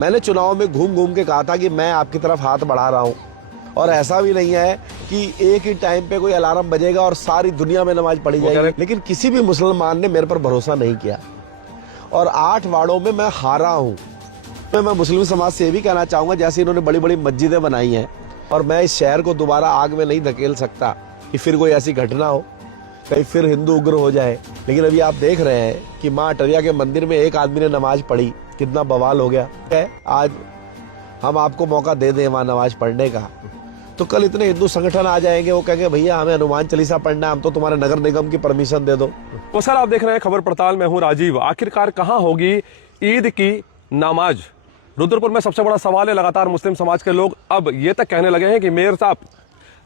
मैंने चुनाव में घूम घूम के कहा था कि मैं आपकी तरफ हाथ बढ़ा रहा हूं, और ऐसा भी नहीं है कि एक ही टाइम पे कोई अलार्म बजेगा और सारी दुनिया में नमाज पढ़ी जाएगी। लेकिन किसी भी मुसलमान ने मेरे पर भरोसा नहीं किया और 8 वार्डों में मैं हारा हूं। मैं मुस्लिम समाज से ये भी कहना चाहूंगा, जैसे इन्होंने बड़ी बड़ी मस्जिदें बनाई हैं, और मैं इस शहर को दोबारा आग में नहीं धकेल सकता कि फिर कोई ऐसी घटना हो, कहीं फिर हिंदू उग्र हो जाए। लेकिन अभी आप देख रहे हैं कि माँ अटरिया के मंदिर में एक आदमी ने नमाज पढ़ी, कितना बवाल हो गया है। आज हम आपको मौका दे दें वहाँ नमाज पढ़ने का, तो कल इतने हिंदू संगठन आ जाएंगे, वो कहेंगे भैया हमें हनुमान चालीसा पढ़ना है, हम तो तुम्हारे नगर निगम की परमिशन दे दो। तो सर आप देख रहे हैं खबर पड़ताल, मैं हूं राजीव। आखिरकार कहां होगी ईद की नमाज? रुद्रपुर में सबसे बड़ा सवाल है। लगातार मुस्लिम समाज के लोग अब ये तक कहने लगे हैं कि मेयर साहब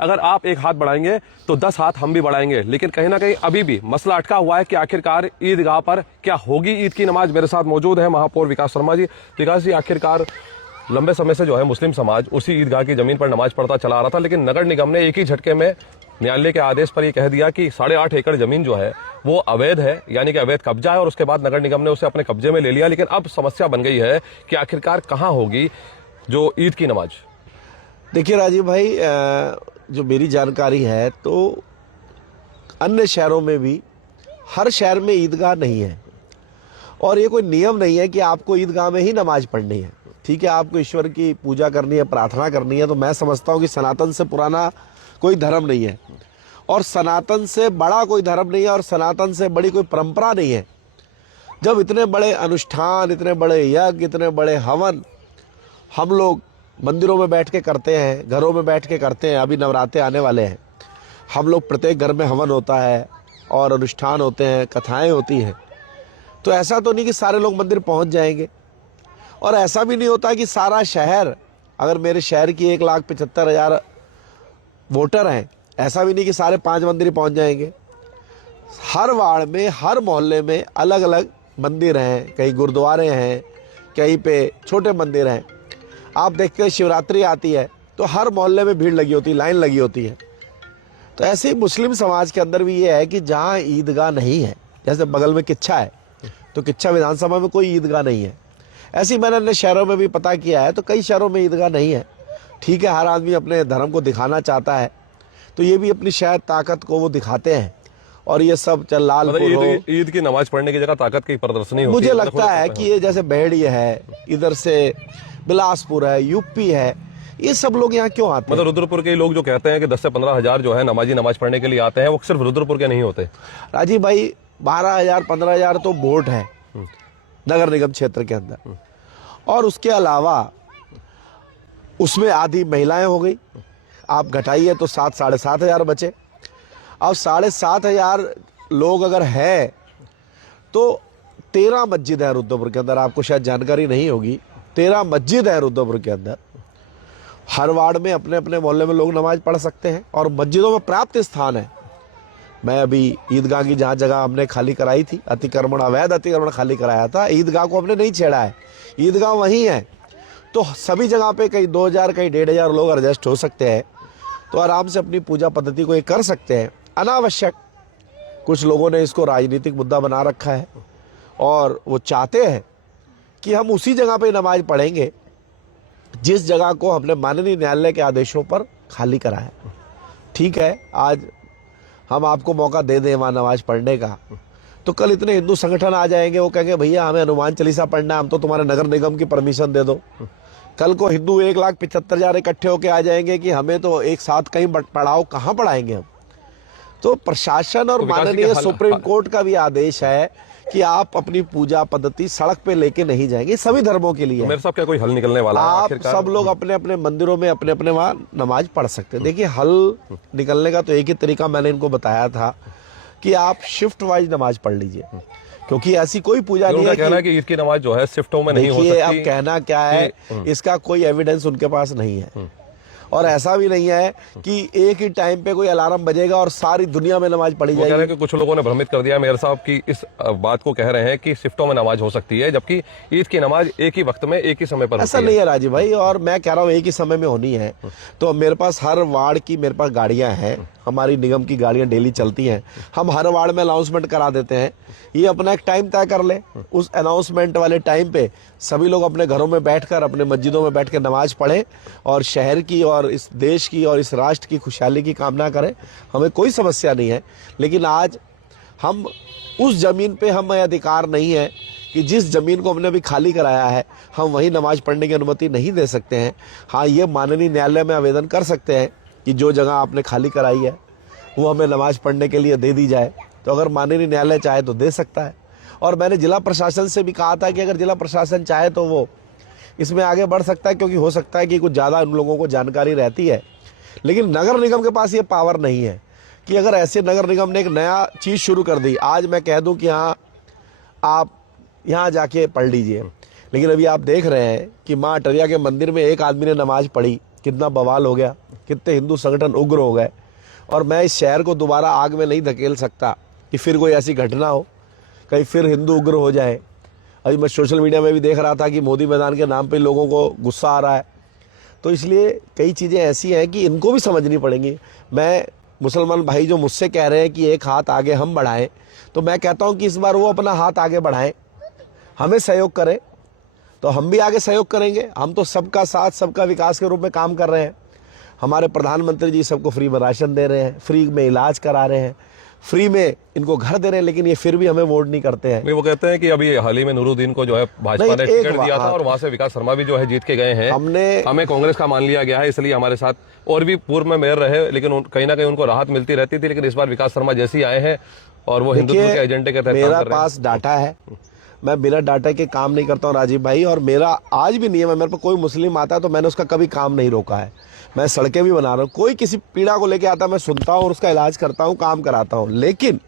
अगर आप एक हाथ बढ़ाएंगे तो 10 हाथ हम भी बढ़ाएंगे। लेकिन कहीं ना कहीं अभी भी मसला अटका हुआ है कि आखिरकार ईदगाह पर क्या होगी ईद की नमाज। मेरे साथ मौजूद है महापौर विकास शर्मा जी। विकास जी, आखिरकार लंबे समय से जो है मुस्लिम समाज उसी ईदगाह की जमीन पर नमाज पढ़ता चला आ रहा था, लेकिन नगर निगम ने एक ही झटके में न्यायालय के आदेश पर यह कह दिया कि 8.5 एकड़ जमीन जो है वो अवैध है, यानी कि अवैध कब्जा है, और उसके बाद नगर निगम ने उसे अपने कब्जे में ले लिया। लेकिन अब समस्या बन गई है कि आखिरकार कहां होगी जो ईद की नमाज। देखिए राजीव भाई, जो मेरी जानकारी है तो अन्य शहरों में भी हर शहर में ईदगाह नहीं है, और ये कोई नियम नहीं है कि आपको ईदगाह में ही नमाज पढ़नी है। ठीक है, आपको ईश्वर की पूजा करनी है, प्रार्थना करनी है, तो मैं समझता हूँ कि सनातन से पुराना कोई धर्म नहीं है, और सनातन से बड़ा कोई धर्म नहीं है, और सनातन से बड़ी कोई परंपरा नहीं है। जब इतने बड़े अनुष्ठान, इतने बड़े यज्ञ, इतने बड़े हवन हम लोग मंदिरों में बैठ के करते हैं, घरों में बैठ के करते हैं, अभी नवरात्रे आने वाले हैं, हम लोग प्रत्येक घर में हवन होता है और अनुष्ठान होते हैं, कथाएं होती हैं, तो ऐसा तो नहीं कि सारे लोग मंदिर पहुंच जाएंगे, और ऐसा भी नहीं होता कि सारा शहर, अगर मेरे शहर की 1,75,000 वोटर हैं, ऐसा भी नहीं कि सारे 5 मंदिर पहुंच जाएंगे। हर वार्ड में, हर मोहल्ले में अलग अलग मंदिर हैं, कहीं गुरुद्वारे हैं, कहीं पे छोटे मंदिर हैं। आप देखते हैं शिवरात्रि आती है तो हर मोहल्ले में भीड़ लगी होती है, लाइन लगी होती है। तो ऐसे ही मुस्लिम समाज के अंदर भी ये है कि जहाँ ईदगाह नहीं है, जैसे बगल में किच्छा है तो किच्छा विधानसभा में कोई ईदगाह नहीं है। ऐसे ही मैंने अन्य शहरों में भी पता किया है, तो कई शहरों में ईदगाह नहीं है। ठीक है, हर आदमी अपने धर्म को दिखाना चाहता है, तो ये भी अपनी शायद ताकत को वो दिखाते हैं, और ये सब चल लालपुर ईद की नमाज पढ़ने की जगह ताकत की प्रदर्शनी होती है। मुझे लगता है कि ये जैसे बहेड़ी है, इधर से बिलासपुर है, यूपी है, ये सब लोग यहाँ क्यों आते हैं? मतलब रुद्रपुर के लोग जो कहते हैं कि 10 से 15 हजार जो है नमाजी नमाज पढ़ने के लिए आते हैं, वो सिर्फ रुद्रपुर के नहीं होते। राजीव भाई, 12,000 15,000 तो वोट है नगर निगम क्षेत्र के अंदर, और उसके अलावा उसमें आधी महिलाएं हो गई, आप घटाइए तो 7 साढ़े 7 हजार बचे। अब 7,500 लोग अगर है तो 13 मस्जिद है रुद्रपुर के अंदर। आपको शायद जानकारी नहीं होगी, 13 मस्जिद है रुद्रपुर के अंदर। हर वार्ड में अपने अपने मोहल्ले में लोग नमाज पढ़ सकते हैं, और मस्जिदों में पर्याप्त स्थान है। मैं अभी ईदगाह की जहाँ जगह हमने खाली कराई थी, अतिक्रमण, अवैध अतिक्रमण खाली कराया था, ईदगाह को हमने नहीं छेड़ा है, ईदगाह वहीं है। तो सभी जगह पे कहीं 2,000 कहीं 1,500 लोग एडजस्ट हो सकते हैं, तो आराम से अपनी पूजा पद्धति को ये कर सकते हैं। अनावश्यक कुछ लोगों ने इसको राजनीतिक मुद्दा बना रखा है, और वो चाहते हैं कि हम उसी जगह पे नमाज पढ़ेंगे जिस जगह को हमने माननीय न्यायालय के आदेशों पर खाली कराया। ठीक है, आज हम आपको मौका दे दें वहाँ नमाज पढ़ने का, तो कल इतने हिंदू संगठन आ जाएंगे, वो कहेंगे भैया हमें हनुमान चालीसा पढ़ना है, हम तो तुम्हारे नगर निगम की परमिशन दे दो। कल को हिंदू 1,75,000 इकट्ठे होके आ जाएंगे कि हमें तो एक साथ कहीं पढ़ाओ, कहाँ पढ़ाएंगे हम? तो प्रशासन और माननीय सुप्रीम कोर्ट का भी आदेश है कि आप अपनी पूजा पद्धति सड़क पे लेके नहीं जाएंगे, सभी धर्मों के लिए। तो मेरे साहब क्या कोई हल निकलने वाला है? आप सब लोग अपने अपने मंदिरों में अपने अपने वहाँ नमाज पढ़ सकते हैं। देखिए, हल निकलने का तो एक ही तरीका मैंने इनको बताया था कि आप शिफ्ट वाइज नमाज पढ़ लीजिए, क्योंकि ऐसी कोई पूजा नहीं है। कहना कि ईद की नमाज जो है शिफ्टों में नहीं हो सकती। अब कहना क्या है, इसका कोई एविडेंस उनके पास नहीं है, और ऐसा भी नहीं है कि एक ही टाइम पे कोई अलार्म बजेगा और सारी दुनिया में नमाज पढ़ी जाएगी। कह रहे हैं कि कुछ लोगों ने भ्रमित कर दिया मेयर साहब की इस बात को, कह रहे हैं कि शिफ्टों में नमाज हो सकती है, जबकि ईद की नमाज एक ही वक्त में एक ही समय पर ऐसा नहीं है राजीव भाई, और मैं कह रहा हूँ एक ही समय में होनी है। तो मेरे पास हर वार्ड की मेरे पास गाड़ियां हैं, हमारी निगम की गाड़ियां डेली चलती हैं, हम हर वार्ड में अनाउंसमेंट करा देते हैं। ये अपना एक टाइम तय कर ले, उस अनाउंसमेंट वाले टाइम पे सभी लोग अपने घरों में बैठकर, अपने मस्जिदों में बैठ कर नमाज पढ़ें और शहर की और इस देश की और इस राष्ट्र की खुशहाली की कामना करें। हमें कोई समस्या नहीं है, लेकिन आज हम उस ज़मीन पे हमें अधिकार नहीं है कि जिस ज़मीन को हमने अभी खाली कराया है हम वहीं नमाज पढ़ने की अनुमति नहीं दे सकते हैं। हाँ, ये माननीय न्यायालय में आवेदन कर सकते हैं कि जो जगह आपने खाली कराई है वो हमें नमाज पढ़ने के लिए दे दी जाए। तो अगर माननीय न्यायालय चाहे तो दे सकता है। और मैंने जिला प्रशासन से भी कहा था कि अगर जिला प्रशासन चाहे तो वो इसमें आगे बढ़ सकता है, क्योंकि हो सकता है कि कुछ ज़्यादा उन लोगों को जानकारी रहती है। लेकिन नगर निगम के पास ये पावर नहीं है कि अगर ऐसे नगर निगम ने एक नया चीज़ शुरू कर दी, आज मैं कह दूं कि हाँ आप यहाँ जाके पढ़ लीजिए, लेकिन अभी आप देख रहे हैं कि माँ अटरिया के मंदिर में एक आदमी ने नमाज पढ़ी, कितना बवाल हो गया, कितने हिंदू संगठन उग्र हो गए। और मैं इस शहर को दोबारा आग में नहीं धकेल सकता कि फिर कोई ऐसी घटना हो, कहीं फिर हिंदू उग्र हो जाए। अभी मैं सोशल मीडिया में भी देख रहा था कि मोदी मैदान के नाम पे लोगों को गुस्सा आ रहा है। तो इसलिए कई चीज़ें ऐसी हैं कि इनको भी समझनी पड़ेंगी। मैं मुसलमान भाई जो मुझसे कह रहे हैं कि एक हाथ आगे हम बढ़ाएं, तो मैं कहता हूं कि इस बार वो अपना हाथ आगे बढ़ाएं, हमें सहयोग करें तो हम भी आगे सहयोग करेंगे। हम तो सबका साथ सबका विकास के रूप में काम कर रहे हैं। हमारे प्रधानमंत्री जी सबको फ्री में राशन दे रहे हैं, फ्री में इलाज करा रहे हैं, फ्री में इनको घर दे रहे हैं, लेकिन ये फिर भी हमें वोट नहीं करते हैं। नहीं, वो कहते हैं कि अभी हाल ही में नूरुद्दीन को जो है भाजपा ने टिकट दिया था और वहां से विकास शर्मा भी जो है जीत के गए हैं। हमें कांग्रेस का मान लिया गया है, इसलिए हमारे साथ और भी पूर्व में मेयर रहे, लेकिन कहीं ना कहीं उनको राहत मिलती रहती थी। लेकिन इस बार विकास शर्मा जैसे ही आए हैं और वो हिंदुत्व के एजेंडे के तहत मेरा पास डाटा है, मैं बिना डाटा के काम नहीं करता हूँ राजीव भाई। और मेरा आज भी नियम है, मेरे पर कोई मुस्लिम आता है तो मैंने उसका कभी काम नहीं रोका है। मैं सड़कें भी बना रहा हूँ, कोई किसी पीड़ा को लेके आता मैं सुनता हूँ और उसका इलाज करता हूँ, काम कराता हूँ। लेकिन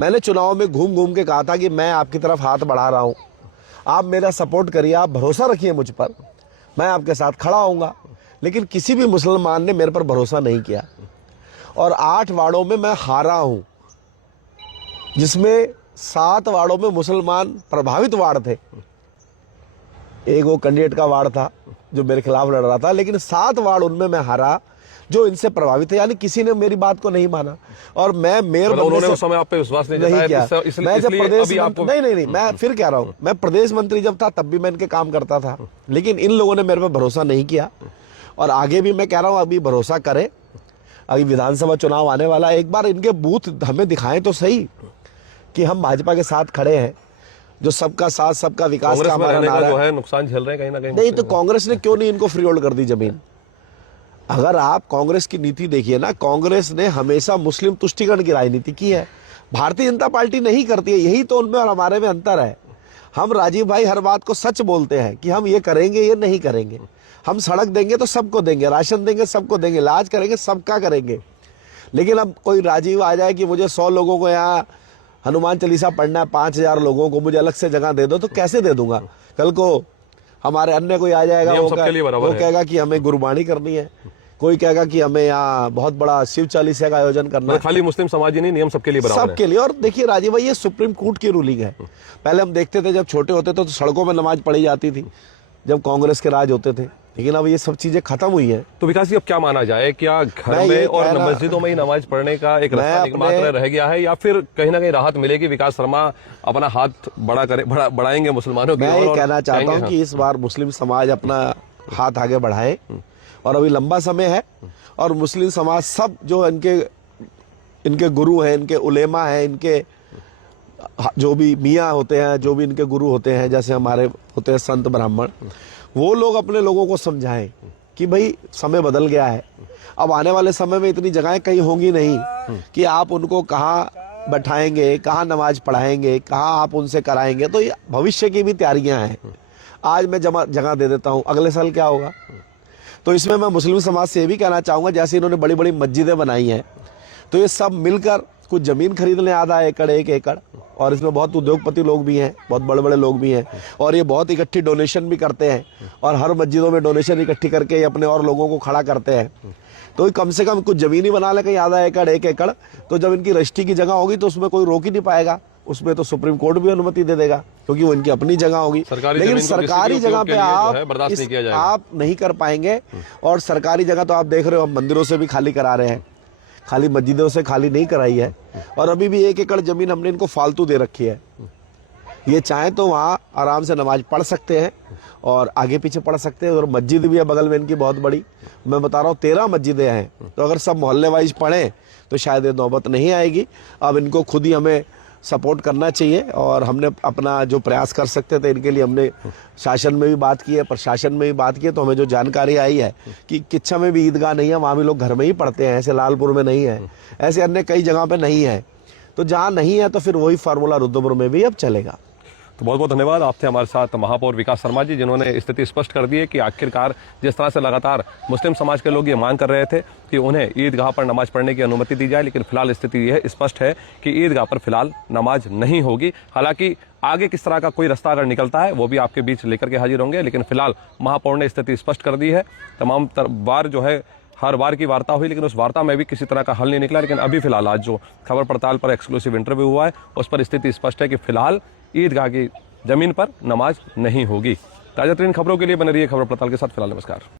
मैंने चुनाव में घूम घूम के कहा था कि मैं आपकी तरफ हाथ बढ़ा रहा हूँ, आप मेरा सपोर्ट करिए, आप भरोसा रखिए मुझ पर, मैं आपके साथ खड़ा होऊंगा। लेकिन किसी भी मुसलमान ने मेरे पर भरोसा नहीं किया और 8 वार्डों में मैं हारा हूँ, जिसमें 7 वार्डों में मुसलमान प्रभावित वार्ड थे। एक वो कैंडिडेट का वार्ड था जो मेरे खिलाफ लड़ रहा था, लेकिन 7 वार्ड उनमें मैं हारा जो इनसे प्रभावित है। यानी किसी ने मेरी बात को नहीं माना और मैं मेयर उन्होंने उस समय आप पे विश्वास नहीं किया। मैं जब प्रदेश नहीं, मैं फिर कह रहा हूँ, मैं प्रदेश मंत्री जब था तब भी मैं इनके काम करता था, लेकिन इन लोगों ने मेरे पे भरोसा नहीं किया। और आगे भी मैं कह रहा हूँ अभी भरोसा करें। अभी विधानसभा चुनाव आने वाला है, एक बार इनके बूथ हमें दिखाएं तो सही कि हम भाजपा के साथ खड़े हैं, जो सबका साथ सबका विकास का हमारा नारा जो है नुकसान झेल रहे हैं कहीं ना कहीं। नहीं तो कांग्रेस ने क्यों नहीं इनको फ्री होल्ड कर दी जमीन? अगर आप कांग्रेस की नीति देखिए ना, कांग्रेस ने हमेशा मुस्लिम तुष्टिकरण की राजनीति की है, भारतीय जनता पार्टी नहीं करती है। यही तो उनमें और हमारे में अंतर है। हम राजीव भाई हर बात को सच बोलते हैं कि हम ये करेंगे ये नहीं करेंगे, हम सड़क देंगे तो सबको देंगे, राशन देंगे सबको देंगे, इलाज करेंगे सबका करेंगे। लेकिन अब कोई राजीव आ जाए कि मुझे 100 लोगों को यहाँ हनुमान चालीसा पढ़ना है, 5000 लोगों को मुझे अलग से जगह दे दो, तो कैसे दे दूंगा? कल को हमारे अन्य कोई आ जाएगा, वो कहेगा कि हमें गुरबाणी करनी है, कोई कहेगा कि हमें यहाँ बहुत बड़ा शिव चालीसा का आयोजन करना है। खाली मुस्लिम समाज ही नहीं, नियम सबके लिए बराबर है। सबके लिए। और देखिए राजीव भाई, ये सुप्रीम कोर्ट की रूलिंग है। पहले हम देखते थे जब छोटे होते थे तो सड़कों में नमाज पढ़ी जाती थी जब कांग्रेस के राज होते थे, लेकिन अब ये सब चीजें खत्म हुई है। तो विकास जी अब क्या माना जाए, क्या घर में और मस्जिदों में ही नमाज पढ़ने का एक रास्ता मात्र रह गया है, या फिर कहीं ना कहीं राहत मिलेगी, विकास शर्मा अपना हाथ बढ़ाएंगे मुसलमानों की? मैं ये कहना चाहता हूँ कि इस बार मुस्लिम समाज अपना हाथ आगे बढ़ाए और अभी लंबा समय है। और मुस्लिम समाज सब जो इनके गुरु हैं, इनके उलेमा हैं, इनके जो भी मियाँ होते हैं, जो भी इनके गुरु होते हैं, जैसे हमारे होते हैं संत ब्राह्मण, वो लोग अपने लोगों को समझाएं कि भाई समय बदल गया है। अब आने वाले समय में इतनी जगहें कहीं होंगी नहीं कि आप उनको कहाँ बैठाएंगे, कहाँ नमाज पढ़ाएंगे, कहाँ आप उनसे कराएंगे। तो ये भविष्य की भी तैयारियां हैं। आज मैं जगह दे देता हूँ, अगले साल क्या होगा? तो इसमें मैं मुस्लिम समाज से ये भी कहना चाहूँगा, जैसे इन्होंने बड़ी बड़ी मस्जिदें बनाई हैं, तो ये सब मिलकर कुछ ज़मीन खरीद लें, आधा एकड़ 1 एकड़। और इसमें बहुत उद्योगपति लोग भी हैं, बहुत बड़े बड़े लोग भी हैं, और ये बहुत इकट्ठी डोनेशन भी करते हैं और हर मस्जिदों में डोनेशन इकट्ठी करके अपने और लोगों को खड़ा करते हैं। तो कम से कम कुछ ज़मीन ही बना लें, कहीं आधा एकड़ 1 एकड़। तो जब इनकी रजिस्ट्री की जगह होगी तो उसमें कोई रोक ही नहीं पाएगा, उसमें तो सुप्रीम कोर्ट भी अनुमति दे देगा क्योंकि वो इनकी अपनी जगह होगी। लेकिन सरकारी जगह पे आप नहीं कर पाएंगे। और सरकारी जगह तो आप देख रहे हो, हम मंदिरों से भी खाली करा रहे हैं, खाली मस्जिदों से खाली नहीं कराई है। और अभी भी 1 एकड़ जमीन हमने इनको फालतू दे रखी है ये चाहें तो वहाँ आराम से नमाज पढ़ सकते हैं और आगे पीछे पढ़ सकते हैं। और मस्जिद भी है बगल में इनकी बहुत बड़ी, मैं बता रहा हूँ 13 मस्जिदें हैं। तो अगर सब मोहल्ले वाइज पढ़ें तो शायद ये नौबत नहीं आएगी। अब इनको खुद ही हमें सपोर्ट करना चाहिए और हमने अपना जो प्रयास कर सकते थे इनके लिए हमने शासन में भी बात की है, प्रशासन में भी बात की है। तो हमें जो जानकारी आई है कि किच्छा में भी ईदगाह नहीं है, वहाँ भी लोग घर में ही पढ़ते हैं, ऐसे लालपुर में नहीं है, ऐसे अन्य कई जगह पे नहीं है। तो जहाँ नहीं है तो फिर वही फार्मूला रुद्रपुर में भी अब चलेगा। तो बहुत बहुत धन्यवाद। आप थे हमारे साथ महापौर विकास शर्मा जी, जिन्होंने स्थिति स्पष्ट कर दी है कि आखिरकार जिस तरह से लगातार मुस्लिम समाज के लोग ये मांग कर रहे थे कि उन्हें ईदगाह पर नमाज पढ़ने की अनुमति दी जाए, लेकिन फिलहाल स्थिति यह स्पष्ट है कि ईदगाह पर फिलहाल नमाज नहीं होगी। हालांकि आगे किस तरह का कोई रास्ता अगर निकलता है वो भी आपके बीच लेकर के हाजिर होंगे, लेकिन फिलहाल महापौर ने स्थिति स्पष्ट कर दी है। तमाम बार जो है हर बार की वार्ता हुई, लेकिन उस वार्ता में भी किसी तरह का हल नहीं निकला। लेकिन अभी फिलहाल आज जो खबर पड़ताल पर एक्सक्लूसिव इंटरव्यू हुआ है उस पर स्थिति स्पष्ट है कि फिलहाल ईदगाह की जमीन पर नमाज नहीं होगी। ताजा तरीन खबरों के लिए बने रहिए खबर पड़ताल के साथ। फिलहाल नमस्कार।